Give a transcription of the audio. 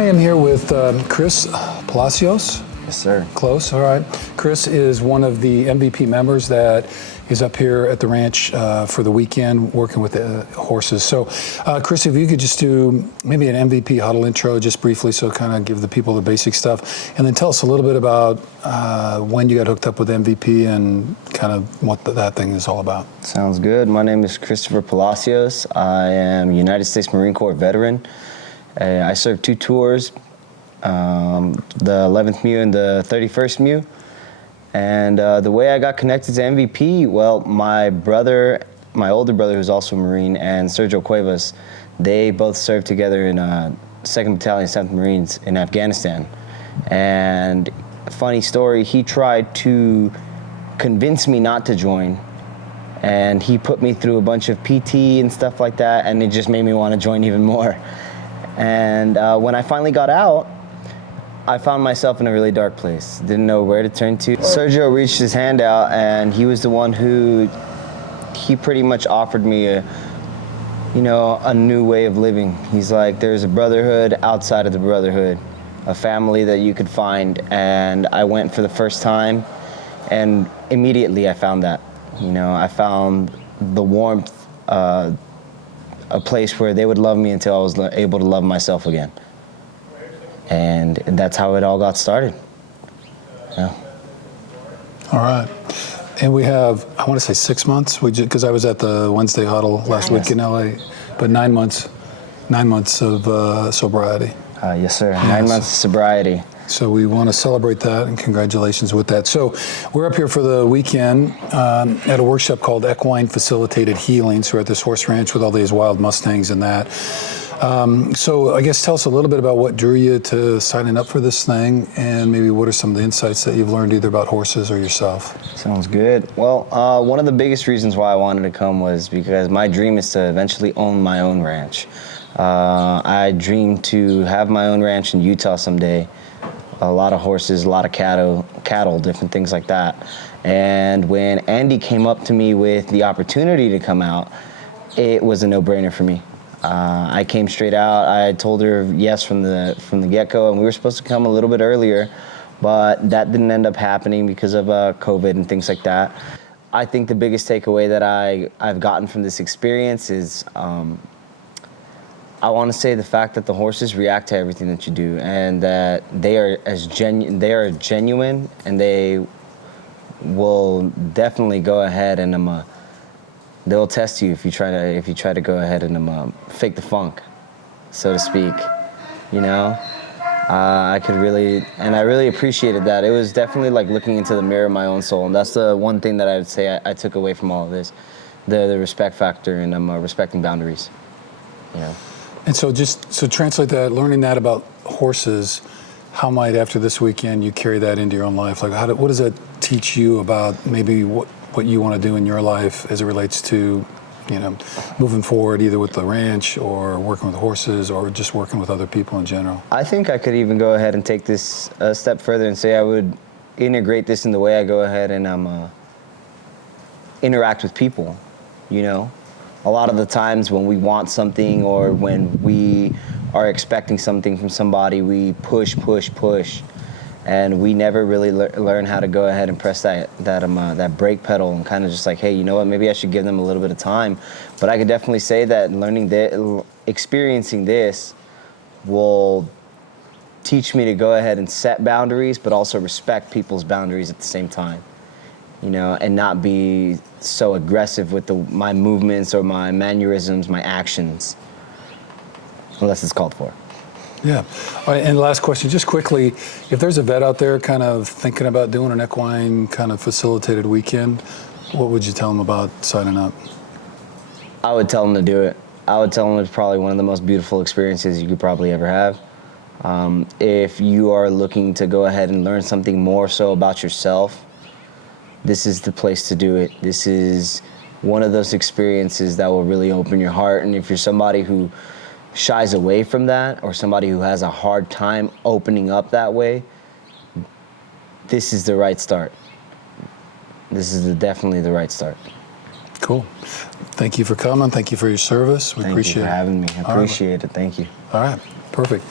I am here with Chris Palacios. Yes, sir. Close, all right. Chris is one of the MVP members that is up here at the ranch for the weekend working with the horses. So, Chris, if you could just do maybe an MVP huddle intro just briefly, so kind of give the people the basic stuff, and then tell us a little bit about when you got hooked up with MVP and kind of what that thing is all about. Sounds good. My name is Christopher Palacios. I am a United States Marine Corps veteran. I served 2 tours, the 11th MEU and the 31st MEU. And the way I got connected to MVP, well, my older brother, who's also a Marine, and Sergio Cuevas, they both served together in 2nd Battalion, 7th Marines in Afghanistan. And funny story, he tried to convince me not to join. And he put me through a bunch of PT and stuff like that, and it just made me want to join even more. And when I finally got out, I found myself in a really dark place. Didn't know where to turn to. Sergio reached his hand out, and he was the one he pretty much offered me a new way of living. He's like, there's a brotherhood outside of the brotherhood, a family that you could find. And I went for the first time, and immediately I found that. I found the warmth, a place where they would love me until I was able to love myself again. And that's how it all got started. Yeah. All right. And we have, I want to say 6 months, because I was at the Wednesday huddle last week in LA, but 9 months of sobriety. Yes, sir. 9 months of sobriety. So we want to celebrate that, and congratulations with that. So we're up here for the weekend at a workshop called Equine Facilitated Healing. So we're at this horse ranch with all these wild Mustangs and that. So I guess tell us a little bit about what drew you to signing up for this thing, and maybe what are some of the insights that you've learned either about horses or yourself. Sounds good. Well, one of the biggest reasons why I wanted to come was because my dream is to eventually own my own ranch. I dream to have my own ranch in Utah someday. A lot of horses, a lot of cattle, different things like that. And when Andy came up to me with the opportunity to come out, it was a no-brainer for me. I came straight out. I told her yes from the get-go, and we were supposed to come a little bit earlier, but that didn't end up happening because of COVID and things like that. I think the biggest takeaway that I've gotten from this experience is I want to say the fact that the horses react to everything that you do, and that they are genuine, and they will definitely go ahead and they'll test you if you try to go ahead and fake the funk, so to speak. I really appreciated that. It was definitely like looking into the mirror of my own soul, and that's the one thing that I would say I took away from all of this, the respect factor and respecting boundaries. And so translate that, learning that about horses, how might after this weekend you carry that into your own life? Like what does that teach you about maybe what you want to do in your life as it relates to, moving forward either with the ranch or working with horses or just working with other people in general? I think I could even go ahead and take this a step further and say I would integrate this in the way I go ahead and interact with people, A lot of the times when we want something or when we are expecting something from somebody, we push, and we never really learn how to go ahead and press that brake pedal and kind of just like, hey, you know what? Maybe I should give them a little bit of time. But I could definitely say that experiencing this will teach me to go ahead and set boundaries, but also respect people's boundaries at the same time. And not be so aggressive with my movements or my mannerisms, my actions, unless it's called for. Yeah. All right, and last question, just quickly, if there's a vet out there kind of thinking about doing an equine kind of facilitated weekend, what would you tell them about signing up? I would tell them to do it. I would tell them it's probably one of the most beautiful experiences you could probably ever have. If you are looking to go ahead and learn something more so about yourself, this is the place to do it. This is one of those experiences that will really open your heart. And if you're somebody who shies away from that or somebody who has a hard time opening up that way, this is the right start. This is definitely the right start. Cool. Thank you for coming. Thank you for your service. We appreciate it. Thank you for having me. I appreciate it. Thank you. All right. Perfect.